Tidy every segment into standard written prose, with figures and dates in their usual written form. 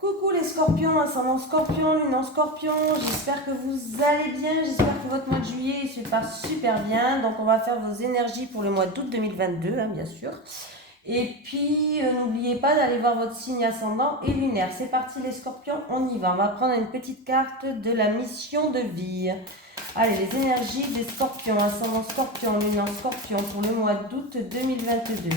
Coucou les scorpions, ascendant scorpion, lune en scorpion, j'espère que vous allez bien, j'espère que votre mois de juillet se passe super bien. Donc on va faire vos énergies pour le mois d'août 2022, bien sûr. Et puis n'oubliez pas d'aller voir votre signe ascendant et lunaire. C'est parti les scorpions, on y va. On va prendre une petite carte de la mission de vie. Allez, les énergies des scorpions, ascendant scorpion, lune en scorpion pour le mois d'août 2022.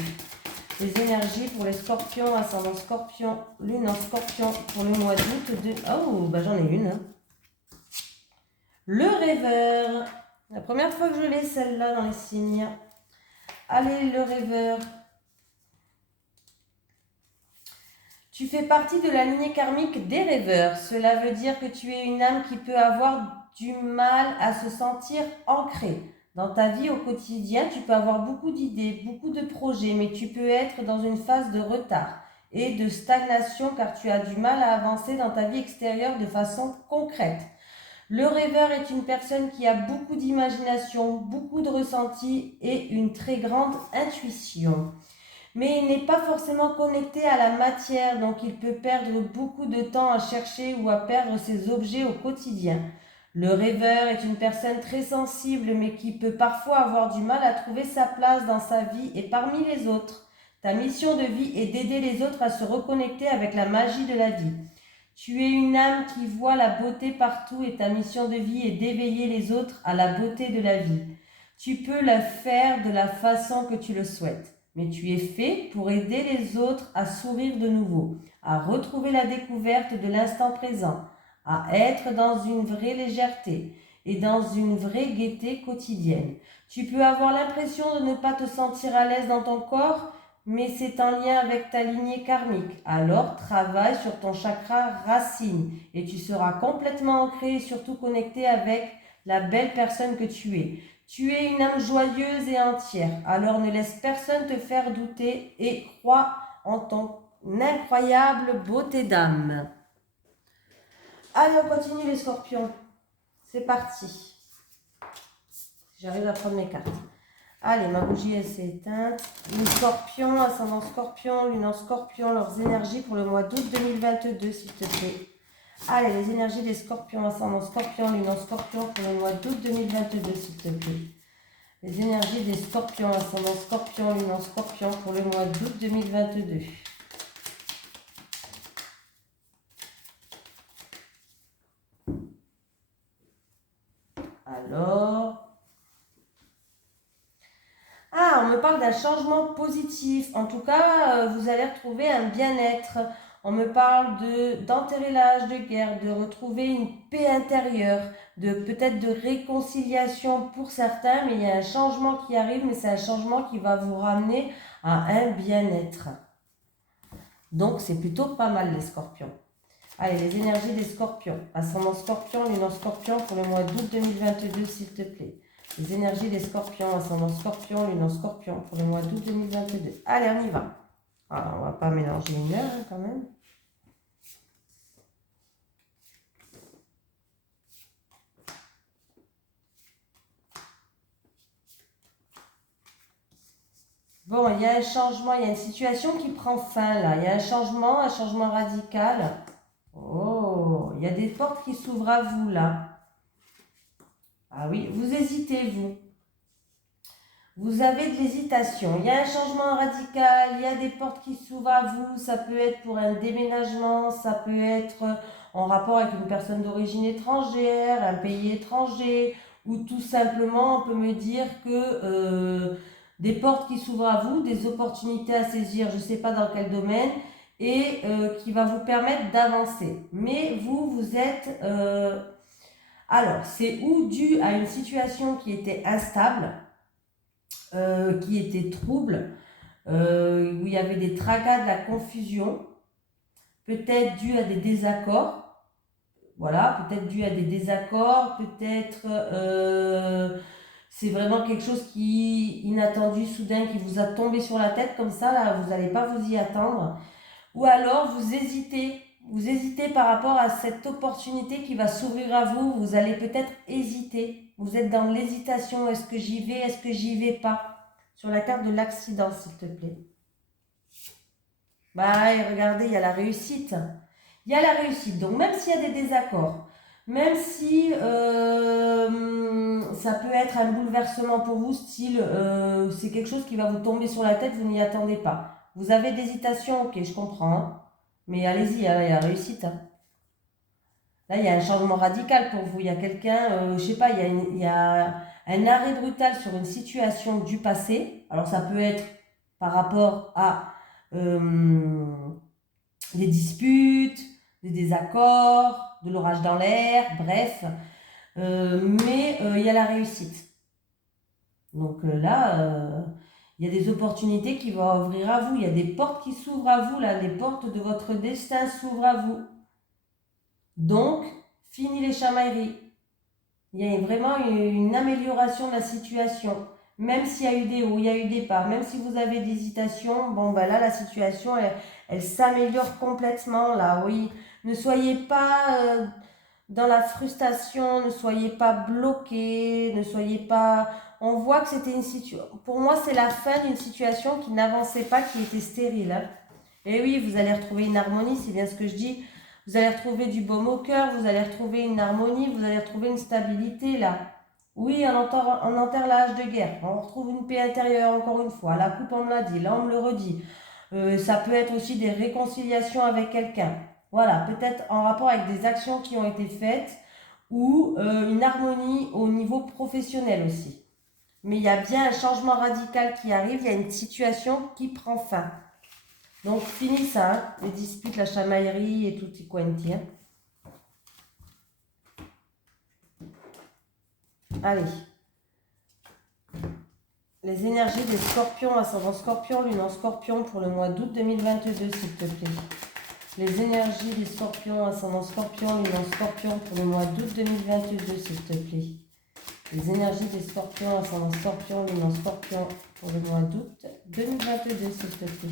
Les énergies pour les scorpions, ascendant scorpion, lune en scorpion pour le mois d'août de... Oh, bah j'en ai une. Le rêveur. La première fois que je l'ai, celle-là, dans les signes. Allez, le rêveur. Tu fais partie de la lignée karmique des rêveurs. Cela veut dire que tu es une âme qui peut avoir du mal à se sentir ancrée. Dans ta vie au quotidien, tu peux avoir beaucoup d'idées, beaucoup de projets, mais tu peux être dans une phase de retard et de stagnation car tu as du mal à avancer dans ta vie extérieure de façon concrète. Le rêveur est une personne qui a beaucoup d'imagination, beaucoup de ressenti et une très grande intuition. Mais il n'est pas forcément connecté à la matière, donc il peut perdre beaucoup de temps à chercher ou à perdre ses objets au quotidien. Le rêveur est une personne très sensible, mais qui peut parfois avoir du mal à trouver sa place dans sa vie et parmi les autres. Ta mission de vie est d'aider les autres à se reconnecter avec la magie de la vie. Tu es une âme qui voit la beauté partout et ta mission de vie est d'éveiller les autres à la beauté de la vie. Tu peux la faire de la façon que tu le souhaites, mais tu es fait pour aider les autres à sourire de nouveau, à retrouver la découverte de l'instant présent, à être dans une vraie légèreté et dans une vraie gaieté quotidienne. Tu peux avoir l'impression de ne pas te sentir à l'aise dans ton corps, mais c'est en lien avec ta lignée karmique. Alors travaille sur ton chakra racine et tu seras complètement ancré et surtout connecté avec la belle personne que tu es. Tu es une âme joyeuse et entière, alors ne laisse personne te faire douter et crois en ton incroyable beauté d'âme. Allez, on continue les scorpions. C'est parti. J'arrive à prendre mes cartes. Allez, ma bougie elle s'est éteinte. Les scorpions, ascendant scorpion, lune en scorpion, leurs énergies pour le mois d'août 2022, s'il te plaît. Allez, les énergies des scorpions, ascendant scorpion, lune en scorpion pour le mois d'août 2022, s'il te plaît. Les énergies des scorpions, ascendant scorpion, lune en scorpion pour le mois d'août 2022. Alors... Ah, on me parle d'un changement positif. En tout cas, vous allez retrouver un bien-être. On me parle d'enterrer l'âge de guerre, de retrouver une paix intérieure, de peut-être de réconciliation pour certains, mais il y a un changement qui arrive, mais c'est un changement qui va vous ramener à un bien-être. Donc, c'est plutôt pas mal les scorpions. Allez, les énergies des scorpions. Ascendant scorpion, lune en scorpion pour le mois d'août 2022, s'il te plaît. Les énergies des scorpions, ascendant scorpion, lune en scorpion pour le mois d'août 2022. Allez, on y va. Alors, on ne va pas mélanger une heure quand même. Bon, il y a un changement, il y a une situation qui prend fin là. Il y a un changement radical. Oh, il y a des portes qui s'ouvrent à vous là. Ah oui, vous hésitez, vous. Vous avez de l'hésitation. Il y a un changement radical, il y a des portes qui s'ouvrent à vous. Ça peut être pour un déménagement, ça peut être en rapport avec une personne d'origine étrangère, un pays étranger, ou tout simplement, on peut me dire que des portes qui s'ouvrent à vous, des opportunités à saisir, je ne sais pas dans quel domaine, et qui va vous permettre d'avancer. Mais vous êtes... alors, c'est ou dû à une situation qui était instable, qui était trouble, où il y avait des tracas, de la confusion, peut-être dû à des désaccords, voilà, peut-être dû à des désaccords, peut-être c'est vraiment quelque chose qui inattendu, soudain, qui vous a tombé sur la tête comme ça, là, vous n'allez pas vous y attendre, ou alors vous hésitez par rapport à cette opportunité qui va s'ouvrir à vous, vous allez peut-être hésiter, vous êtes dans l'hésitation, est-ce que j'y vais, est-ce que j'y vais pas? Sur la carte de l'accident, s'il te plaît. Bah, et regardez, il y a la réussite. il y a la réussite. Donc même s'il y a des désaccords, même si ça peut être un bouleversement pour vous, style c'est quelque chose qui va vous tomber sur la tête, vous n'y attendez pas. Vous avez d'hésitation, ok, je comprends, hein. Mais allez-y, hein, il y a la réussite, hein. Là, il y a un changement radical pour vous. Il y a quelqu'un, je sais pas, il y a un arrêt brutal sur une situation du passé. Alors ça peut être par rapport à euh, des disputes, des désaccords, de l'orage dans l'air, bref. Mais il y a la réussite. Donc là, il y a des opportunités qui vont ouvrir à vous. Il y a des portes qui s'ouvrent à vous, là. Les portes de votre destin s'ouvrent à vous. Donc, fini les chamailleries. Il y a vraiment une amélioration de la situation. Même s'il y a eu des hauts, il y a eu des bas, même si vous avez des hésitations, bon ben là la situation elle s'améliore complètement là, oui. Ne soyez pas dans la frustration, ne soyez pas bloqué, ne soyez pas... On voit que c'était une situation... Pour moi c'est la fin d'une situation qui n'avançait pas, qui était stérile, hein. Et oui, vous allez retrouver une harmonie, c'est bien ce que je dis. Vous allez retrouver du baume au cœur, vous allez retrouver une harmonie, vous allez retrouver une stabilité là. Oui, on enterre la hache de guerre, on retrouve une paix intérieure encore une fois. La coupe, on me l'a dit, là on me le redit. Ça peut être aussi des réconciliations avec quelqu'un. Voilà, peut-être en rapport avec des actions qui ont été faites ou une harmonie au niveau professionnel aussi. Mais il y a bien un changement radical qui arrive, il y a une situation qui prend fin. Donc, fini ça, hein, les disputes, la chamaillerie et tutti quanti, hein. Allez. Les énergies des scorpions, ascendant scorpion, lune en scorpion pour le mois d'août 2022, s'il te plaît. Les énergies des scorpions, ascendant scorpion, lune en scorpion pour le mois d'août 2022, s'il te plaît. Les énergies des scorpions, ascendant scorpion, lune en scorpion pour le mois d'août 2022, s'il te plaît.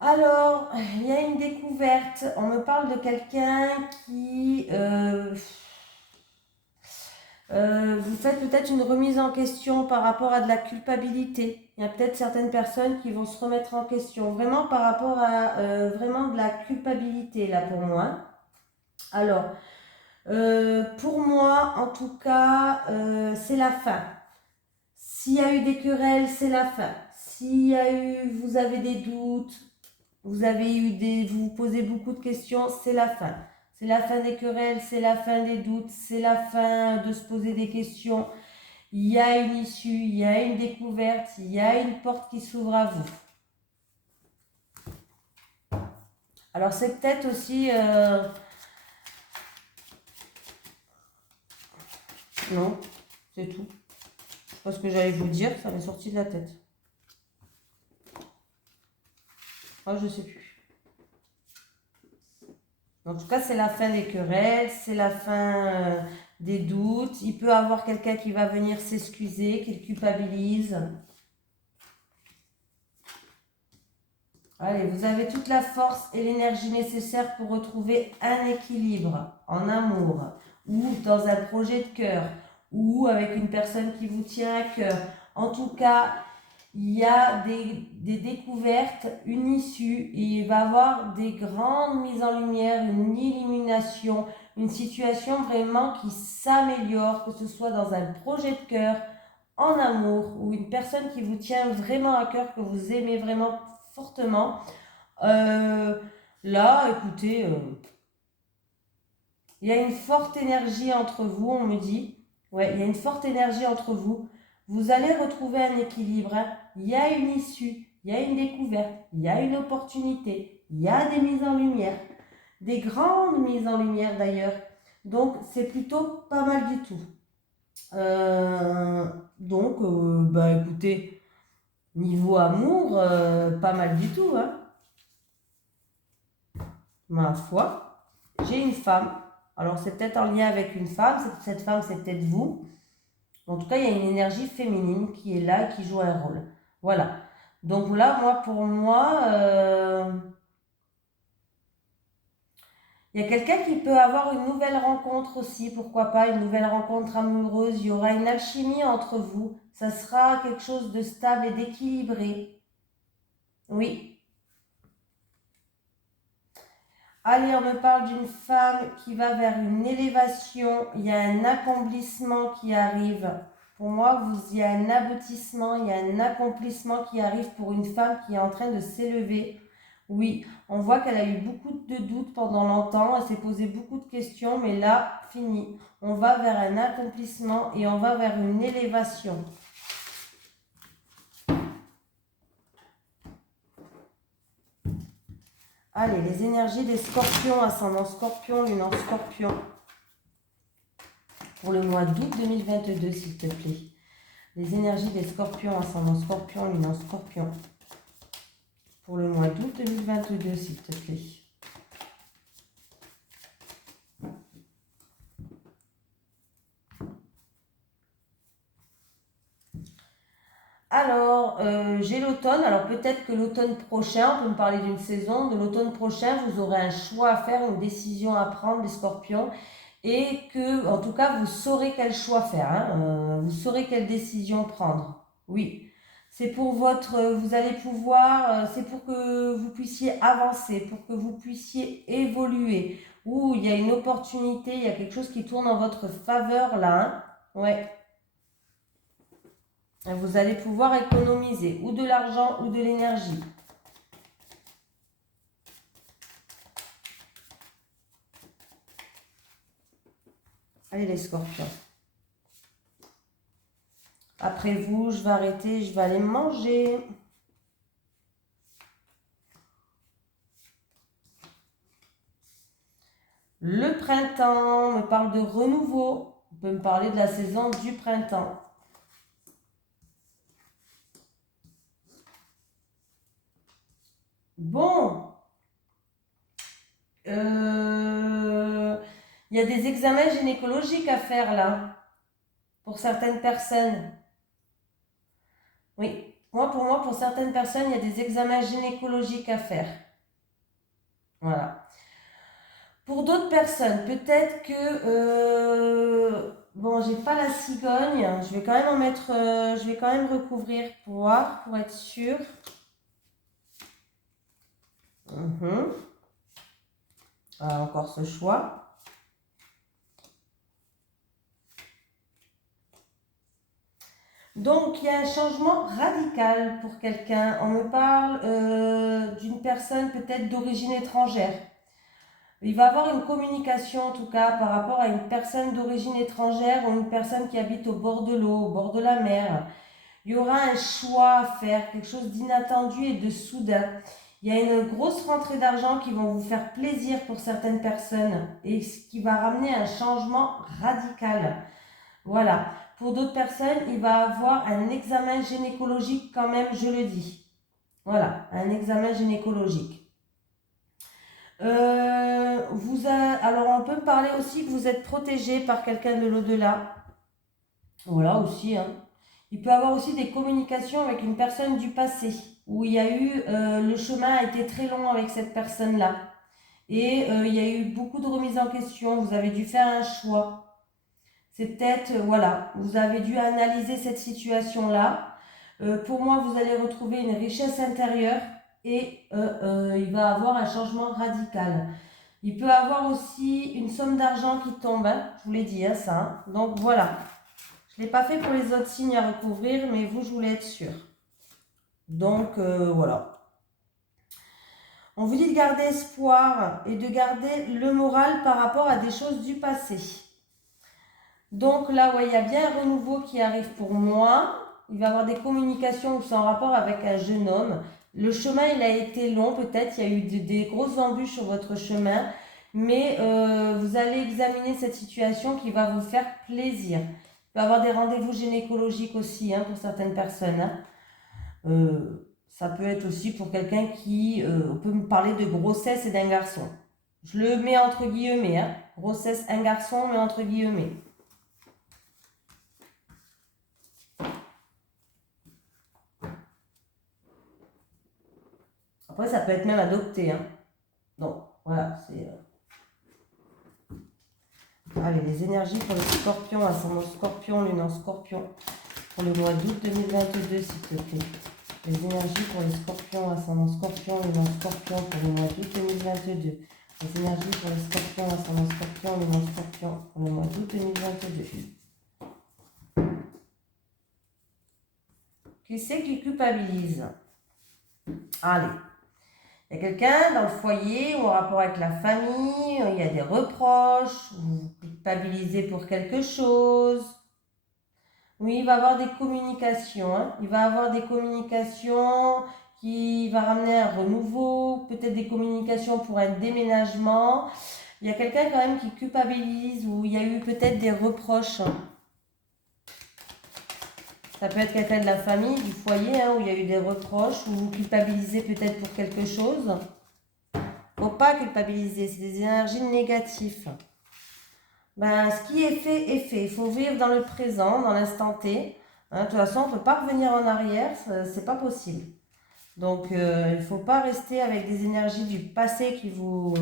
Alors, il y a une découverte. On me parle de quelqu'un qui... vous faites peut-être une remise en question par rapport à de la culpabilité. Il y a peut-être certaines personnes qui vont se remettre en question. Vraiment par rapport à vraiment de la culpabilité, là, pour moi. Alors, pour moi, en tout cas, c'est la fin. S'il y a eu des querelles, c'est la fin. S'il y a eu, vous avez des doutes, vous vous posez beaucoup de questions, c'est la fin. C'est la fin des querelles, c'est la fin des doutes, c'est la fin de se poser des questions. Il y a une issue, il y a une découverte, il y a une porte qui s'ouvre à vous. Alors c'est peut-être aussi... Non, c'est tout. Je sais pas ce que j'allais vous dire, ça m'est sorti de la tête. Ah, je sais plus. En tout cas, c'est la fin des querelles, c'est la fin des doutes. Il peut y avoir quelqu'un qui va venir s'excuser, qui le culpabilise. Allez, vous avez toute la force et l'énergie nécessaire pour retrouver un équilibre en amour ou dans un projet de cœur ou avec une personne qui vous tient à cœur. En tout cas, il y a des découvertes, une issue, et il va y avoir des grandes mises en lumière, une illumination, une situation vraiment qui s'améliore, que ce soit dans un projet de cœur, en amour, ou une personne qui vous tient vraiment à cœur, que vous aimez vraiment fortement. Là, écoutez, il y a une forte énergie entre vous, on me dit. Ouais, il y a une forte énergie entre vous. Vous allez retrouver un équilibre, hein. Il y a une issue, il y a une découverte, il y a une opportunité, il y a des mises en lumière, des grandes mises en lumière d'ailleurs. Donc, c'est plutôt pas mal du tout. Bah écoutez, niveau amour, pas mal du tout, hein. Ma foi, j'ai une femme. Alors, c'est peut-être en lien avec une femme. Cette femme, c'est peut-être vous. En tout cas, il y a une énergie féminine qui est là, qui joue un rôle. Voilà. Donc là, pour moi, il Il y a quelqu'un qui peut avoir une nouvelle rencontre aussi, pourquoi pas, une nouvelle rencontre amoureuse. Il y aura une alchimie entre vous. Ça sera quelque chose de stable et d'équilibré. Oui. Allez, on me parle d'une femme qui va vers une élévation. Il y a un accomplissement qui arrive. Pour moi, il y a un aboutissement, il y a un accomplissement qui arrive pour une femme qui est en train de s'élever. Oui, on voit qu'elle a eu beaucoup de doutes pendant longtemps, elle s'est posé beaucoup de questions, mais là, fini. On va vers un accomplissement et on va vers une élévation. Allez, les énergies des scorpions, ascendant scorpion, lune en scorpion. Pour le mois d'août 2022, s'il te plaît. Les énergies des scorpions, ascendant scorpion, lune en scorpion. Pour le mois d'août 2022, s'il te plaît. Alors, j'ai l'automne. Alors, peut-être que l'automne prochain, on peut me parler d'une saison. De l'automne prochain, vous aurez un choix à faire, une décision à prendre, les scorpions. Et que, en tout cas, vous saurez quel choix faire. Hein. Vous saurez quelle décision prendre. Oui. C'est pour votre... Vous allez pouvoir... c'est pour que vous puissiez avancer, pour que vous puissiez évoluer. Ouh, il y a une opportunité, il y a quelque chose qui tourne en votre faveur là. Hein. Ouais. Vous allez pouvoir économiser ou de l'argent ou de l'énergie. Allez les scorpions. Après vous, je vais arrêter, je vais aller manger. Le printemps, on me parle de renouveau. On peut me parler de la saison du printemps. Bon. Il y a des examens gynécologiques à faire là, pour certaines personnes. Oui, pour moi, pour certaines personnes, il y a des examens gynécologiques à faire. Voilà. Pour d'autres personnes, peut-être que... bon, j'ai pas la cigogne. Je vais quand même en mettre... je vais quand même recouvrir pour voir, pour être sûr. Ah, encore ce choix. Donc, il y a un changement radical pour quelqu'un. On me parle d'une personne peut-être d'origine étrangère. Il va avoir une communication, en tout cas, par rapport à une personne d'origine étrangère ou une personne qui habite au bord de l'eau, au bord de la mer. Il y aura un choix à faire, quelque chose d'inattendu et de soudain. Il y a une grosse rentrée d'argent qui vont vous faire plaisir pour certaines personnes et ce qui va ramener un changement radical. Voilà. Pour d'autres personnes, il va avoir un examen gynécologique quand même, je le dis. Voilà, un examen gynécologique. Alors, on peut parler aussi que vous êtes protégé par quelqu'un de l'au-delà. Voilà aussi. Hein. Il peut y avoir aussi des communications avec une personne du passé, où il y a eu, le chemin a été très long avec cette personne-là. Et il y a eu beaucoup de remises en question, vous avez dû faire un choix. C'est peut-être, voilà, vous avez dû analyser cette situation-là. Pour moi, vous allez retrouver une richesse intérieure et il va avoir un changement radical. Il peut avoir aussi une somme d'argent qui tombe, hein, je vous l'ai dit, hein, ça. Hein. Donc voilà, je ne l'ai pas fait pour les autres signes à recouvrir, mais vous, je voulais être sûr. Donc voilà. On vous dit de garder espoir et de garder le moral par rapport à des choses du passé. Donc là, ouais, il y a bien un renouveau qui arrive pour moi. Il va y avoir des communications qui sont en rapport avec un jeune homme. Le chemin, il a été long, peut-être. Il y a eu des grosses embûches sur votre chemin. Mais vous allez examiner cette situation qui va vous faire plaisir. Il va y avoir des rendez-vous gynécologiques aussi hein, pour certaines personnes. Hein. Ça peut être aussi pour quelqu'un qui peut me parler de grossesse et d'un garçon. Je le mets entre guillemets. Hein. Grossesse, un garçon, mais entre guillemets. Après, ça peut être même adopté. Hein. Donc, voilà, c'est... Allez, les énergies pour les scorpions, ascendant scorpion, lune en scorpion, pour le mois d'août 2022, s'il te plaît. Les énergies pour les scorpions, ascendant scorpion, lune en scorpion, pour le mois d'août 2022. Les énergies pour les scorpions, ascendant scorpion, lune en scorpion, pour le mois d'août 2022. Qui c'est qui culpabilise? Allez. Il y a quelqu'un dans le foyer ou en rapport avec la famille, il y a des reproches, vous culpabilisez pour quelque chose. Oui, il va y avoir des communications. Hein. Il va y avoir des communications qui va ramener un renouveau, peut-être des communications pour un déménagement. Il y a quelqu'un quand même qui culpabilise ou il y a eu peut-être des reproches. Ça peut être quelqu'un de la famille, du foyer, hein, où il y a eu des reproches, ou vous culpabilisez peut-être pour quelque chose. Il ne faut pas culpabiliser, c'est des énergies négatives. Ben, ce qui est fait est fait. Il faut vivre dans le présent, dans l'instant T. Hein, de toute façon, on ne peut pas revenir en arrière, c'est pas possible. Donc, il ne faut pas rester avec des énergies du passé qui vous...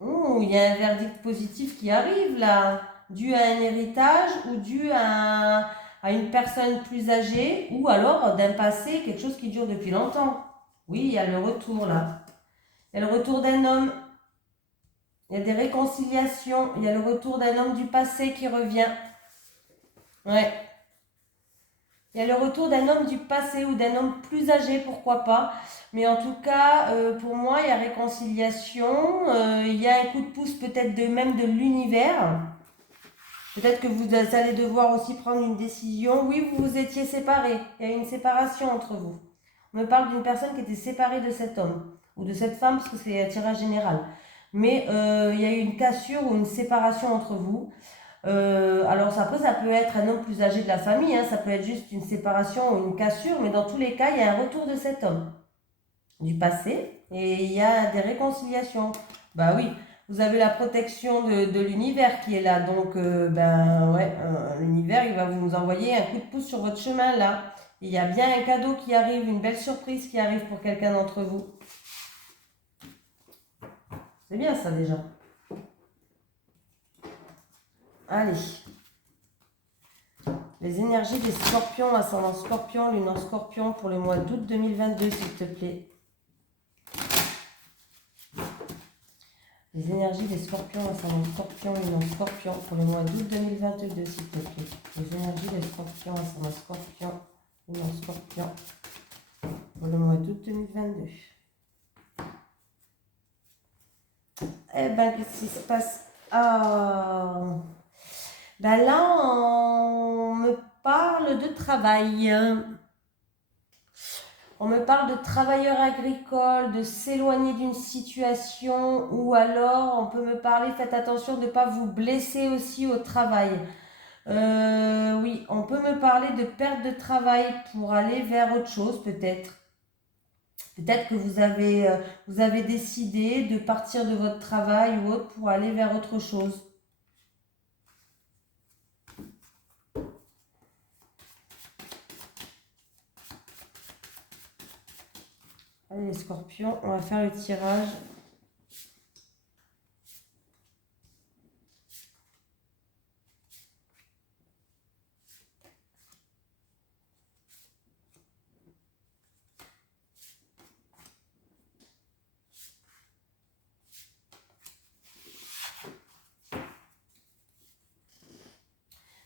Ouh, il y a un verdict positif qui arrive là. Dû à un héritage ou dû à une personne plus âgée ou alors d'un passé, quelque chose qui dure depuis longtemps. Oui, il y a le retour là. Il y a le retour d'un homme. Il y a des réconciliations. Il y a le retour d'un homme du passé qui revient. Ouais. Il y a le retour d'un homme du passé ou d'un homme plus âgé, pourquoi pas. Mais en tout cas, pour moi, il y a réconciliation. Il y a un coup de pouce peut-être même de l'univers. Peut-être que vous allez devoir aussi prendre une décision. Oui, vous vous étiez séparés. Il y a une séparation entre vous. On me parle d'une personne qui était séparée de cet homme ou de cette femme parce que c'est un tirage général. Mais il y a eu une cassure ou une séparation entre vous. Alors après, ça peut être un homme plus âgé de la famille. Hein, ça peut être juste une séparation ou une cassure. Mais dans tous les cas, il y a un retour de cet homme du passé. Et il y a des réconciliations. Bah oui. Vous avez la protection de l'univers qui est là. Donc, l'univers, il va vous envoyer un coup de pouce sur votre chemin là. Il y a bien un cadeau qui arrive, une belle surprise qui arrive pour quelqu'un d'entre vous. C'est bien ça déjà. Allez. Les énergies des scorpions, ascendant scorpion, lune en scorpion pour le mois d'août 2022, s'il te plaît. Les énergies des scorpions, ascendant scorpion, lune en scorpion pour le mois d'août 2022, s'il te plaît. Les énergies des scorpions, ascendant scorpion, lune en scorpion pour le mois d'août 2022. Eh ben, qu'est-ce qui se passe? Ben là, on me parle de travail. On me parle de travailleurs agricoles, de s'éloigner d'une situation, ou alors on peut me parler, faites attention de ne pas vous blesser aussi au travail. Oui, on peut me parler de perte de travail pour aller vers autre chose peut-être. Peut-être que vous avez décidé de partir de votre travail ou autre pour aller vers autre chose. Allez les scorpions, on va faire le tirage.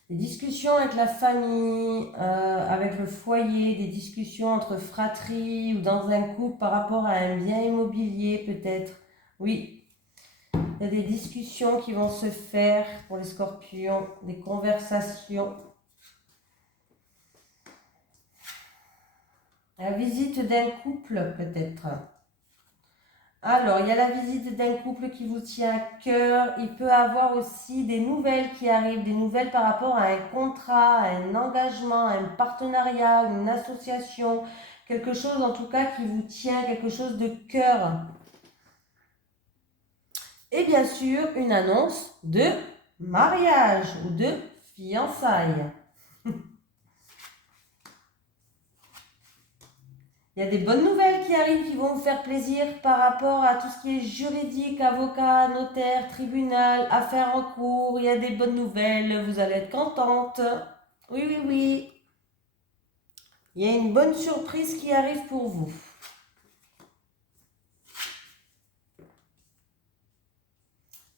Des discussions avec la famille, avec le foyer, des discussions entre fratries ou dans un couple par rapport à un bien immobilier peut-être. Oui, il y a des discussions qui vont se faire pour les scorpions, des conversations. La visite d'un couple peut-être. Alors, il y a la visite d'un couple qui vous tient à cœur. Il peut y avoir aussi des nouvelles qui arrivent, des nouvelles par rapport à un contrat, à un engagement, à un partenariat, une association, quelque chose en tout cas qui vous tient, quelque chose de cœur. Et bien sûr, une annonce de mariage ou de fiançailles. Il y a des bonnes nouvelles qui arrivent qui vont vous faire plaisir par rapport à tout ce qui est juridique, avocat, notaire, tribunal, affaires en cours. Il y a des bonnes nouvelles, vous allez être contente. Oui, oui, oui. Il y a une bonne surprise qui arrive pour vous.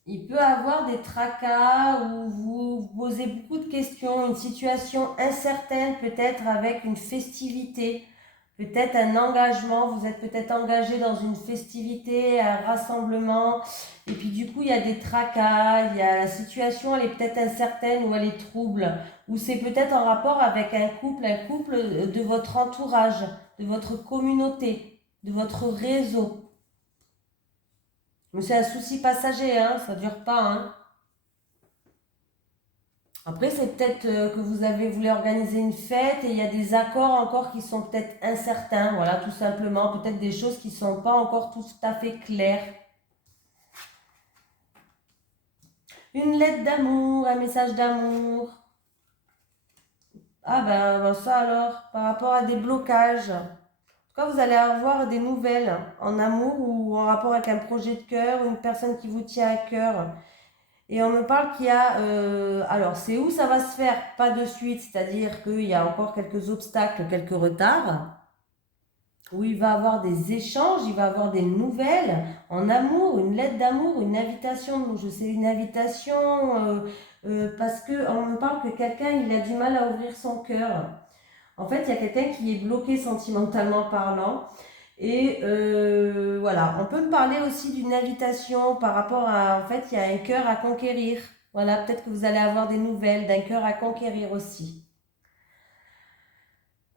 Il peut avoir des tracas où vous vous posez beaucoup de questions, une situation incertaine peut-être avec une festivité, peut-être un engagement, vous êtes peut-être engagé dans une festivité, un rassemblement, et puis du coup il y a des tracas, la situation elle est peut-être incertaine ou elle est trouble, ou c'est peut-être en rapport avec un couple de votre entourage, de votre communauté, de votre réseau. Mais c'est un souci passager, hein, ça ne dure pas. Hein. Après, c'est peut-être que vous avez voulu organiser une fête et il y a des accords encore qui sont peut-être incertains. Voilà, tout simplement. Peut-être des choses qui ne sont pas encore tout à fait claires. Une lettre d'amour, un message d'amour. Ah ben ça alors, par rapport à des blocages. En tout cas, vous allez avoir des nouvelles en amour ou en rapport avec un projet de cœur, une personne qui vous tient à cœur. Et on me parle qu'il y a... alors, c'est où ça va se faire? Pas de suite, c'est-à-dire qu'il y a encore quelques obstacles, quelques retards, où il va avoir des échanges, il va avoir des nouvelles en amour, une lettre d'amour, une invitation. Je sais, une invitation, parce qu'on me parle que quelqu'un, il a du mal à ouvrir son cœur. En fait, il y a quelqu'un qui est bloqué sentimentalement parlant. Et voilà, on peut me parler aussi d'une invitation par rapport à, en fait, il y a un cœur à conquérir. Voilà, peut-être que vous allez avoir des nouvelles d'un cœur à conquérir aussi.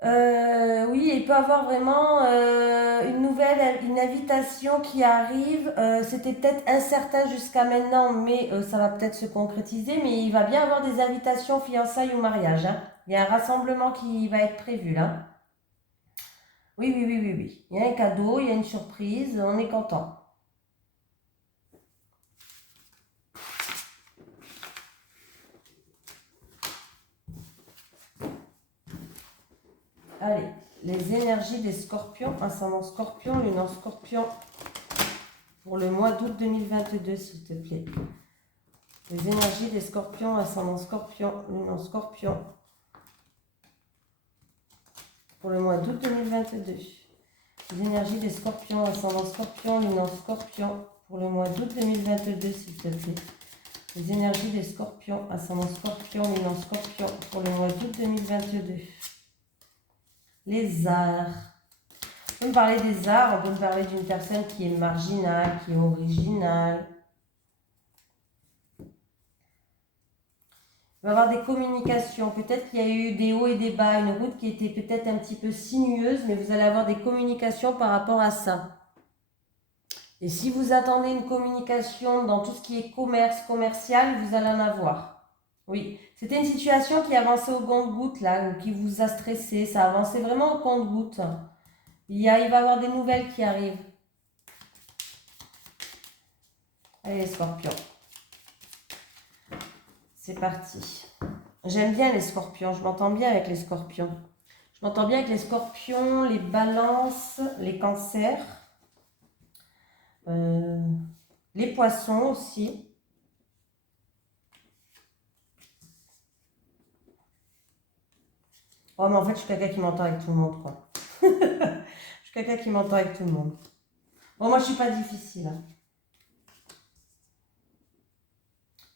Oui, il peut avoir vraiment une nouvelle, une invitation qui arrive. C'était peut-être incertain jusqu'à maintenant, mais ça va peut-être se concrétiser. Mais il va bien avoir des invitations, fiançailles ou mariage. Hein. Il y a un rassemblement qui va être prévu là. Oui, oui, oui, oui, oui. Il y a un cadeau, il y a une surprise, on est content. Allez, les énergies des scorpions, ascendant scorpion, lune en scorpion, pour le mois d'août 2022, s'il te plaît. Les énergies des scorpions, ascendant scorpion, lune en scorpion, pour le mois d'août 2022. Les énergies des scorpions, ascendant scorpion, lune en scorpion, pour le mois d'août 2022, s'il te plaît. Les énergies des scorpions, ascendant scorpion, lune en scorpion, pour le mois d'août 2022. Les arts. On peut me parler des arts, on peut me parler d'une personne qui est marginale, qui est originale. Il va y avoir des communications. Peut-être qu'il y a eu des hauts et des bas, une route qui était peut-être un petit peu sinueuse, mais vous allez avoir des communications par rapport à ça. Et si vous attendez une communication dans tout ce qui est commerce, commercial, vous allez en avoir. Oui, c'était une situation qui avançait au compte-gouttes, là, ou qui vous a stressé. Ça avançait vraiment au compte-gouttes. Il va y avoir des nouvelles qui arrivent. Allez, les scorpions. C'est parti. J'aime bien les scorpions. Je m'entends bien avec les scorpions. Je m'entends bien avec les scorpions, les balances, les cancers. Les poissons aussi. Oh, mais en fait, je suis quelqu'un qui m'entend avec tout le monde, quoi. Je suis quelqu'un qui m'entend avec tout le monde. Bon, moi, je suis pas difficile. Hein.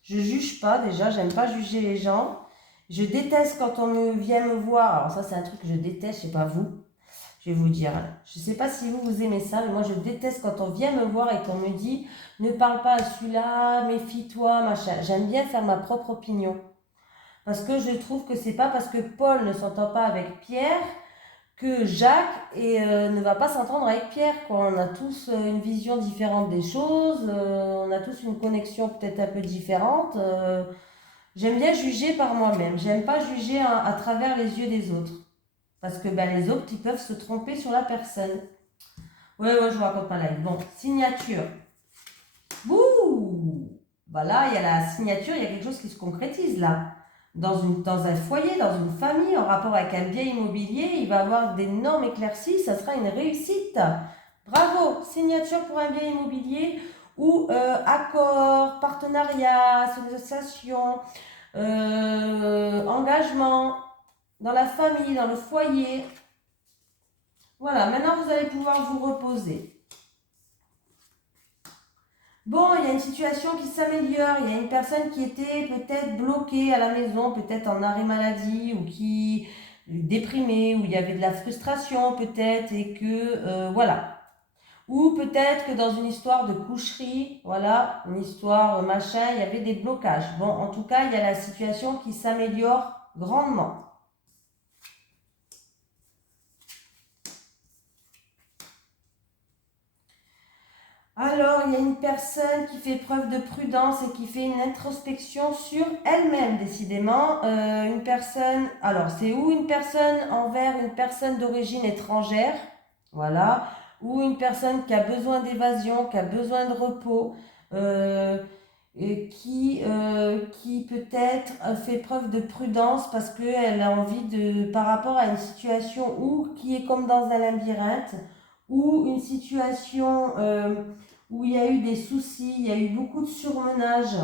Je juge pas, déjà. J'aime pas juger les gens. Je déteste quand on vient me voir. Alors ça, c'est un truc que je déteste, je sais pas vous. Je vais vous dire. Je sais pas si vous aimez ça, mais moi, je déteste quand on vient me voir et qu'on me dit « Ne parle pas à celui-là, méfie-toi, machin ». J'aime bien faire ma propre opinion. Parce que je trouve que c'est pas parce que Paul ne s'entend pas avec Pierre que Jacques ne va pas s'entendre avec Pierre, quoi. On a tous une vision différente des choses, on a tous une connexion peut-être un peu différente. J'aime bien juger par moi-même, j'aime pas juger à travers les yeux des autres. Parce que ben, les autres, ils peuvent se tromper sur la personne. Ouais, je vous raconte ma live. Bon, signature. Bouh! Bah là, il y a la signature, il y a quelque chose qui se concrétise là. dans un foyer, dans une famille, en rapport avec un bien immobilier, il va avoir d'énormes éclaircies, ça sera une réussite. Bravo, signature pour un bien immobilier ou accord, partenariat, association, engagement dans la famille, dans le foyer. Voilà, maintenant vous allez pouvoir vous reposer. Bon, il y a une situation qui s'améliore, il y a une personne qui était peut-être bloquée à la maison, peut-être en arrêt maladie ou qui déprimée, où il y avait de la frustration peut-être et que voilà. Ou peut-être que dans une histoire de coucherie, voilà, une histoire machin, il y avait des blocages. Bon, en tout cas, il y a la situation qui s'améliore grandement. Alors, il y a une personne qui fait preuve de prudence et qui fait une introspection sur elle-même, décidément. Une personne, alors c'est ou une personne envers une personne d'origine étrangère, voilà, ou une personne qui a besoin d'évasion, qui a besoin de repos, et qui peut-être fait preuve de prudence parce qu'elle a envie de, par rapport à une situation ou qui est comme dans un labyrinthe, ou une situation où il y a eu des soucis, il y a eu beaucoup de surmenage.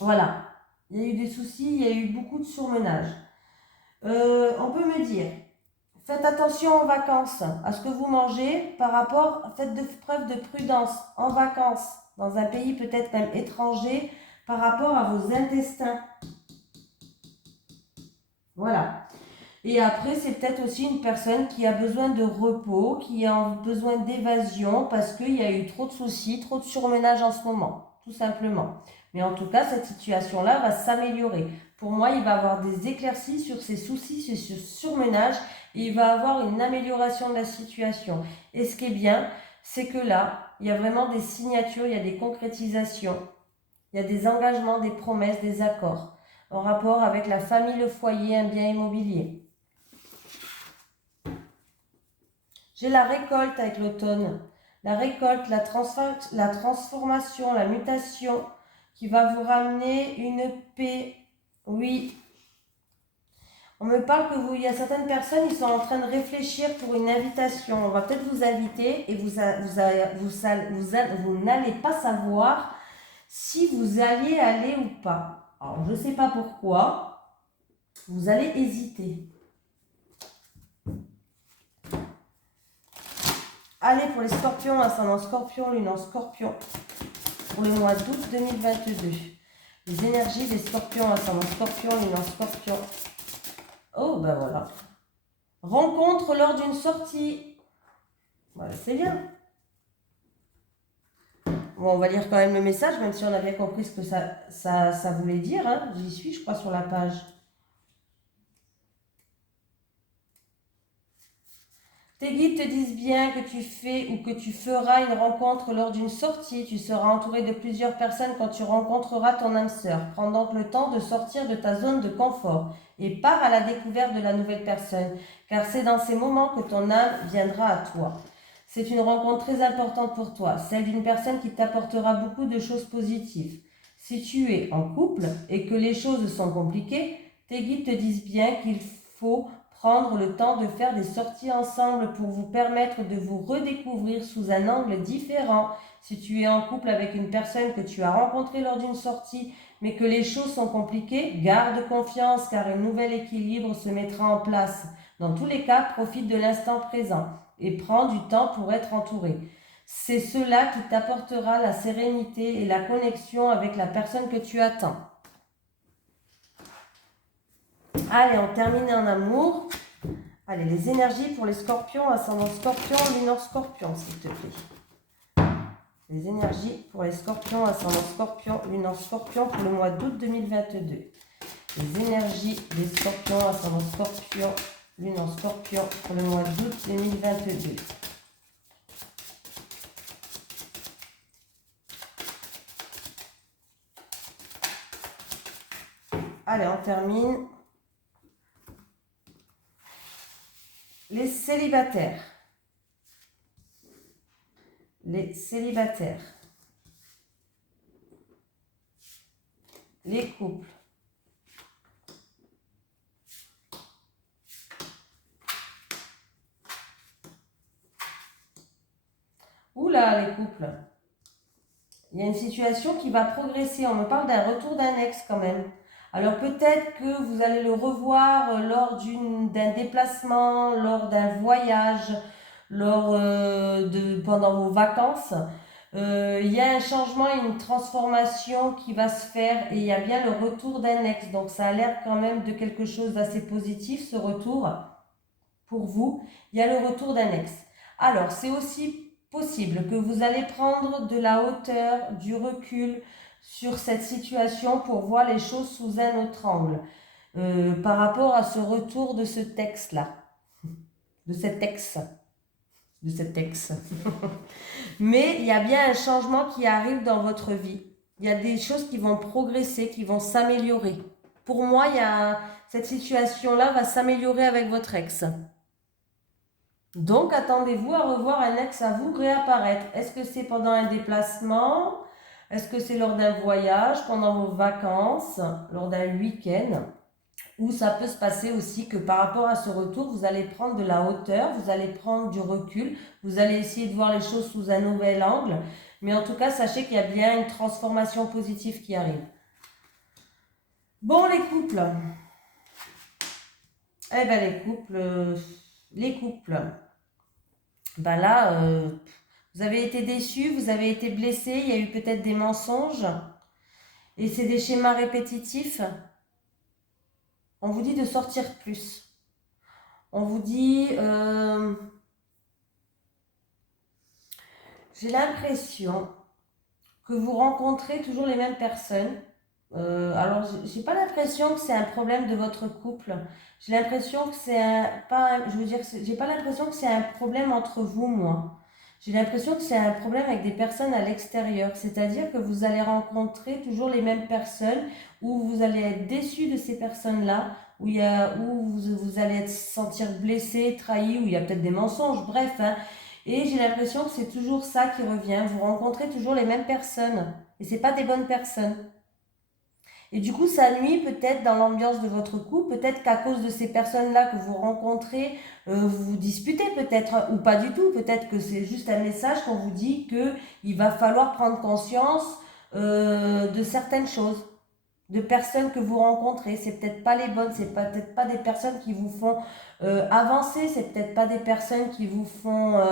Voilà, il y a eu des soucis, il y a eu beaucoup de surmenage. On peut me dire, faites attention en vacances à ce que vous mangez par rapport, faites preuve de prudence en vacances, dans un pays peut-être même étranger, par rapport à vos intestins. Voilà. Et après, c'est peut-être aussi une personne qui a besoin de repos, qui a besoin d'évasion parce qu'il y a eu trop de soucis, trop de surménage en ce moment, tout simplement. Mais en tout cas, cette situation-là va s'améliorer. Pour moi, il va avoir des éclaircies sur ses soucis, sur ce surménage, et il va avoir une amélioration de la situation. Et ce qui est bien, c'est que là, il y a vraiment des signatures, il y a des concrétisations, il y a des engagements, des promesses, des accords en rapport avec la famille, le foyer, un bien immobilier. J'ai la récolte avec l'automne. La récolte, la transformation, la mutation qui va vous ramener une paix. Oui. On me parle que il y a certaines personnes, ils sont en train de réfléchir pour une invitation. On va peut-être vous inviter et vous n'allez pas savoir si vous alliez aller ou pas. Alors, je ne sais pas pourquoi. Vous allez hésiter. Allez, pour les scorpions, ascendant scorpion, lune en scorpion, pour le mois d'août 2022. Les énergies des scorpions, ascendant scorpion, lune en scorpion. Oh, ben voilà. Rencontre lors d'une sortie. Voilà, c'est bien. Bon, on va lire quand même le message, même si on a bien compris ce que ça voulait dire. Hein. J'y suis, je crois, sur la page. Tes guides te disent bien que tu fais ou que tu feras une rencontre lors d'une sortie. Tu seras entouré de plusieurs personnes quand tu rencontreras ton âme sœur. Prends donc le temps de sortir de ta zone de confort et pars à la découverte de la nouvelle personne, car c'est dans ces moments que ton âme viendra à toi. C'est une rencontre très importante pour toi, celle d'une personne qui t'apportera beaucoup de choses positives. Si tu es en couple et que les choses sont compliquées, tes guides te disent bien qu'il faut prendre le temps de faire des sorties ensemble pour vous permettre de vous redécouvrir sous un angle différent. Si tu es en couple avec une personne que tu as rencontrée lors d'une sortie, mais que les choses sont compliquées, garde confiance car un nouvel équilibre se mettra en place. Dans tous les cas, profite de l'instant présent et prends du temps pour être entouré. C'est cela qui t'apportera la sérénité et la connexion avec la personne que tu attends. Allez, on termine en amour. Allez, les énergies pour les scorpions, ascendant scorpion, lune en scorpion, s'il te plaît. Les énergies pour les scorpions, ascendant scorpion, lune en scorpion pour le mois d'août 2022. Les énergies des scorpions, ascendant scorpion, lune en scorpion pour le mois d'août 2022. Allez, on termine. Les célibataires. Les célibataires. Les couples. Oula, les couples. Il y a une situation qui va progresser. On me parle d'un retour d'un ex quand même. Alors peut-être que vous allez le revoir lors d'un déplacement, lors d'un voyage, pendant vos vacances. Il y a un changement et une transformation qui va se faire et il y a bien le retour d'un ex. Donc ça a l'air quand même de quelque chose d'assez positif, ce retour pour vous. Il y a le retour d'un ex. Alors c'est aussi possible que vous allez prendre de la hauteur, du recul sur cette situation pour voir les choses sous un autre angle par rapport à ce retour de ce texte-là, de cet ex, de cet ex. Mais il y a bien un changement qui arrive dans votre vie. Il y a des choses qui vont progresser, qui vont s'améliorer. Pour moi, cette situation-là va s'améliorer avec votre ex. Donc, attendez-vous à revoir un ex à vous réapparaître. Est-ce que c'est pendant un déplacement? Est-ce que c'est lors d'un voyage, pendant vos vacances, lors d'un week-end? Ou ça peut se passer aussi que par rapport à ce retour, vous allez prendre de la hauteur, vous allez prendre du recul, vous allez essayer de voir les choses sous un nouvel angle. Mais en tout cas, sachez qu'il y a bien une transformation positive qui arrive. Bon, les couples. Eh bien, les couples. Ben là, vous avez été déçus, vous avez été blessés, il y a eu peut-être des mensonges. Et c'est des schémas répétitifs. On vous dit de sortir plus. On vous dit... j'ai l'impression que vous rencontrez toujours les mêmes personnes. Alors, j'ai pas l'impression que c'est un problème de votre couple. J'ai l'impression que j'ai pas l'impression que c'est un problème entre vous, moi. J'ai l'impression que c'est un problème avec des personnes à l'extérieur. C'est-à-dire que vous allez rencontrer toujours les mêmes personnes, où vous allez être déçu de ces personnes-là, où vous allez se sentir blessé, trahi, où il y a peut-être des mensonges, bref, hein. Et j'ai l'impression que c'est toujours ça qui revient. Vous rencontrez toujours les mêmes personnes. Et c'est pas des bonnes personnes. Et du coup, ça nuit peut-être dans l'ambiance de votre couple. Peut-être qu'à cause de ces personnes-là que vous rencontrez, vous vous disputez peut-être, ou pas du tout. Peut-être que c'est juste un message qu'on vous dit qu'il va falloir prendre conscience de certaines choses, de personnes que vous rencontrez. C'est peut-être pas les bonnes, c'est peut-être pas des personnes qui vous font avancer, c'est peut-être pas des personnes qui vous font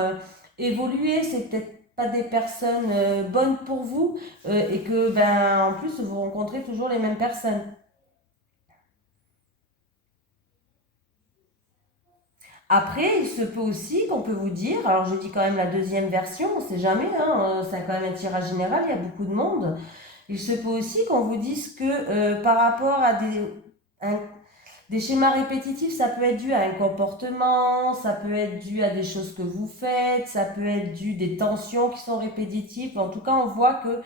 évoluer, c'est peut-être pas des personnes bonnes pour vous et que en plus vous rencontrez toujours les mêmes personnes. Après, il se peut aussi qu'on peut vous dire, alors je dis quand même la deuxième version, on ne sait jamais, hein, c'est quand même un tirage général, il y a beaucoup de monde. Il se peut aussi qu'on vous dise que par rapport à des schémas répétitifs, ça peut être dû à un comportement, ça peut être dû à des choses que vous faites, ça peut être dû à des tensions qui sont répétitives. En tout cas, on voit que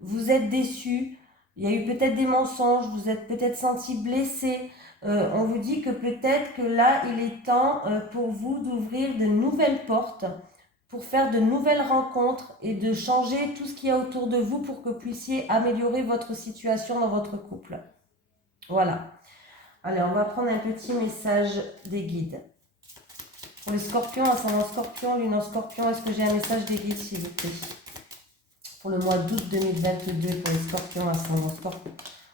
vous êtes déçu, il y a eu peut-être des mensonges, vous êtes peut-être senti blessé. On vous dit que peut-être que là, il est temps pour vous d'ouvrir de nouvelles portes, pour faire de nouvelles rencontres et de changer tout ce qu'il y a autour de vous pour que vous puissiez améliorer votre situation dans votre couple. Voilà. Allez, on va prendre un petit message des guides. Pour les scorpions, ascendant scorpion, lune en scorpion, est-ce que j'ai un message des guides, s'il vous plaît? Pour le mois d'août 2022, pour les scorpions, ascendant scorpion.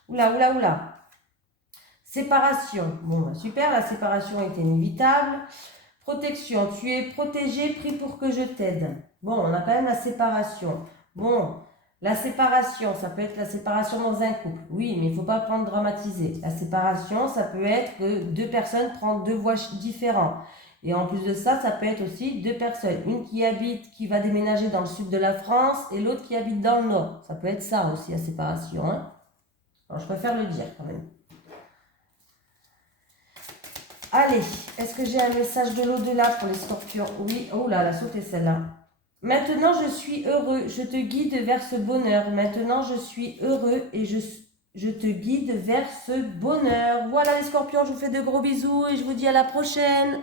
Oula. Séparation. Bon, super, la séparation est inévitable. Protection, tu es protégé, prie pour que je t'aide. Bon, on a quand même la séparation. Bon, la séparation, ça peut être la séparation dans un couple. Oui, mais il ne faut pas prendre dramatiser. La séparation, ça peut être que deux personnes prennent deux voies différentes. Et en plus de ça, ça peut être aussi deux personnes. Une qui va déménager dans le sud de la France et l'autre qui habite dans le nord. Ça peut être ça aussi, la séparation. Hein. Alors, je préfère le dire quand même. Allez, est-ce que j'ai un message de l'au-delà pour les scorpions? Oui, oh là, la sauté celle-là. Maintenant, je suis heureux, je te guide vers ce bonheur. Maintenant, je suis heureux et je te guide vers ce bonheur. Voilà les scorpions, je vous fais de gros bisous et je vous dis à la prochaine.